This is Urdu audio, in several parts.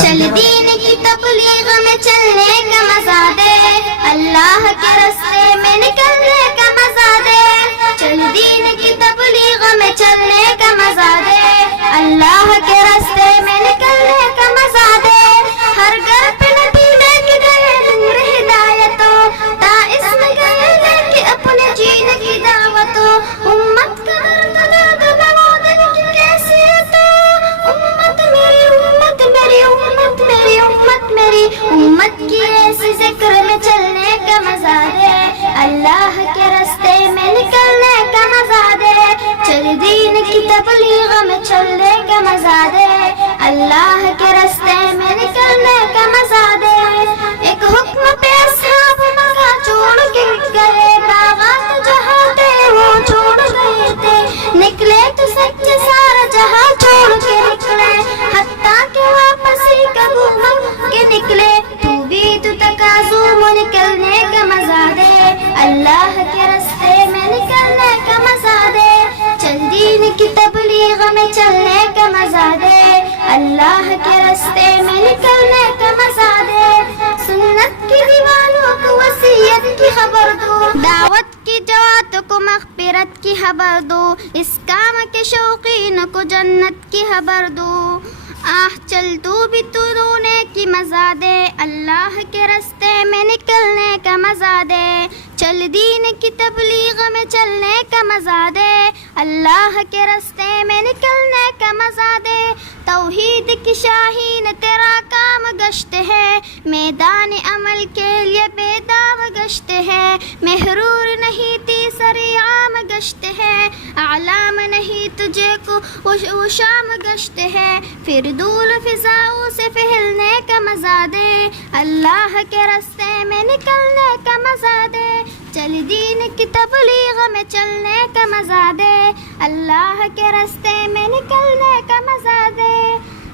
چل دین کی تبلیغ میں چلنے کا مزہ دے، اللہ کے راستے میں نکلنے کا مزہ دے، چل دین کی تبلیغ میں چلنے کا مزہ دے، اللہ کے راستے میں نکلنے کا مزہ دے، ہر گھر پہ نبی لے کے گئے نور ہدایتوں، تا اس میں گئے لے کے اپنے جین کی دعوتوں، امت کا درد درد بلود کی کیفیتوں، امت میری امت میری امت میری امت میری امت کی ایسی ذکر میں چلنے کا مزہ دے، اللہ کے راستے میں نکلنے کا مزہ دے، چل دین کی تبلیغ میں چلنے کا مزہ دے، اللہ کے راستے میں نکلنے کا مزہ دے، ایک حکم پہ اصحاب مکہ چھوڑ کے گئے، باغات جہاں تھے وہ چھوڑ گئے تھے، نکلے تو سچے سارا جہاں چھوڑ کے نکلے، حتیٰ کہ واپسی کا گھوم کے نکلے، تو بھی تو تقاضو نکلنے کا مزہ دے، اللہ کے راستے میں نکلنے کا مزہ دے، چل دین کی تبلیغ میں چلنے کا مزہ دے، اللہ کے راستے میں نکلنے کا مزہ دے، سنت کی دیوانوں کو وصیت کی خبر دو، دعوت کی جوات کو مغفرت کی خبر دو، اس کام کے شوقین کو جنت کی خبر دو، آہ چل تو بھی تو رونے کی مزہ دے، اللہ کے راستے میں نکلنے کا مزہ دے، چل دین کی تبلیغ میں چلنے کا مزہ دے، اللہ کے راستے میں نکلنے کا مزہ دے، توحید کی شاہین تیرا کام گشت ہے، میدان عمل کے لیے بیداو گشت ہے، محرور نہیں تیسری عام گشت ہے، اعلام نہیں تجھے کو وہ شام گشت ہے، پھر دول فضاؤں سے پھیلنے کا مزہ دے، اللہ کے راستے میں نکلنے کا مزہ دے، چل دین کی تبلیغ میں چلنے کا مزہ دے، اللہ کے راستے میں نکلنے کا مزہ دے،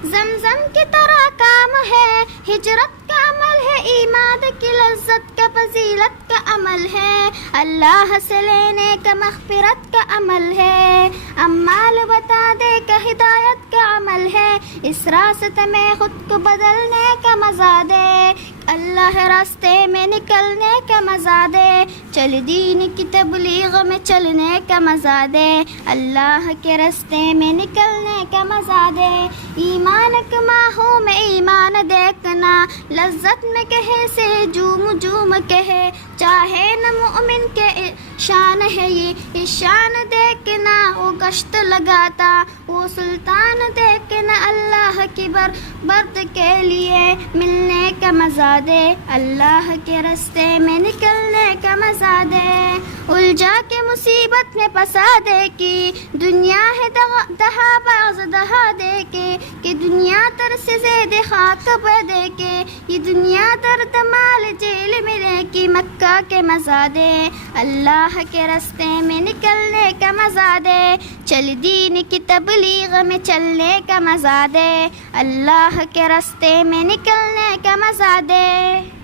زمزم کی طرح کام ہے، ہجرت کا عمل ہے، ایمان کی لذت کا فضیلت کا عمل ہے، اللہ سے لینے کا مغفرت کا عمل ہے، اعمال بتا دے کا ہدایت کا عمل ہے، اس راستے میں خود کو بدلنے کا مزہ دے، اللہ راستے میں نکلنے کا مزہ دے، چل دین کی تبلیغ میں چلنے کا مزہ دے، اللہ کے راستے میں نکلنے کا مزہ دے، ایمان کماہوں میں ایمان دیکھنا، لذت میں کہے سے جوم جوم کہے، چاہے نہ مومن کے شان ہے یہ شان دیکھنا، وہ گشت لگاتا وہ سلطان دیکھنا، اللہ کی برد کے لیے ملنے کا مزہ دے، اللہ کے راستے میں نکلنے کا مزہ دے، الجھا کے مصیبت میں پھنسا دے کی دنیا ہے دہا باز دہا دے کے، کہ دنیا تر سے زید خاک پہ دے کے، یہ دنیا در دمال جیل میں لے کی، مکہ کے مزہ دے، اللہ کے راستے میں نکلنے کا مزہ دے، چل دین کی تبلیغ میں چلنے کا مزہ دے، اللہ کے راستے میں نکلنے کا مزہ دے۔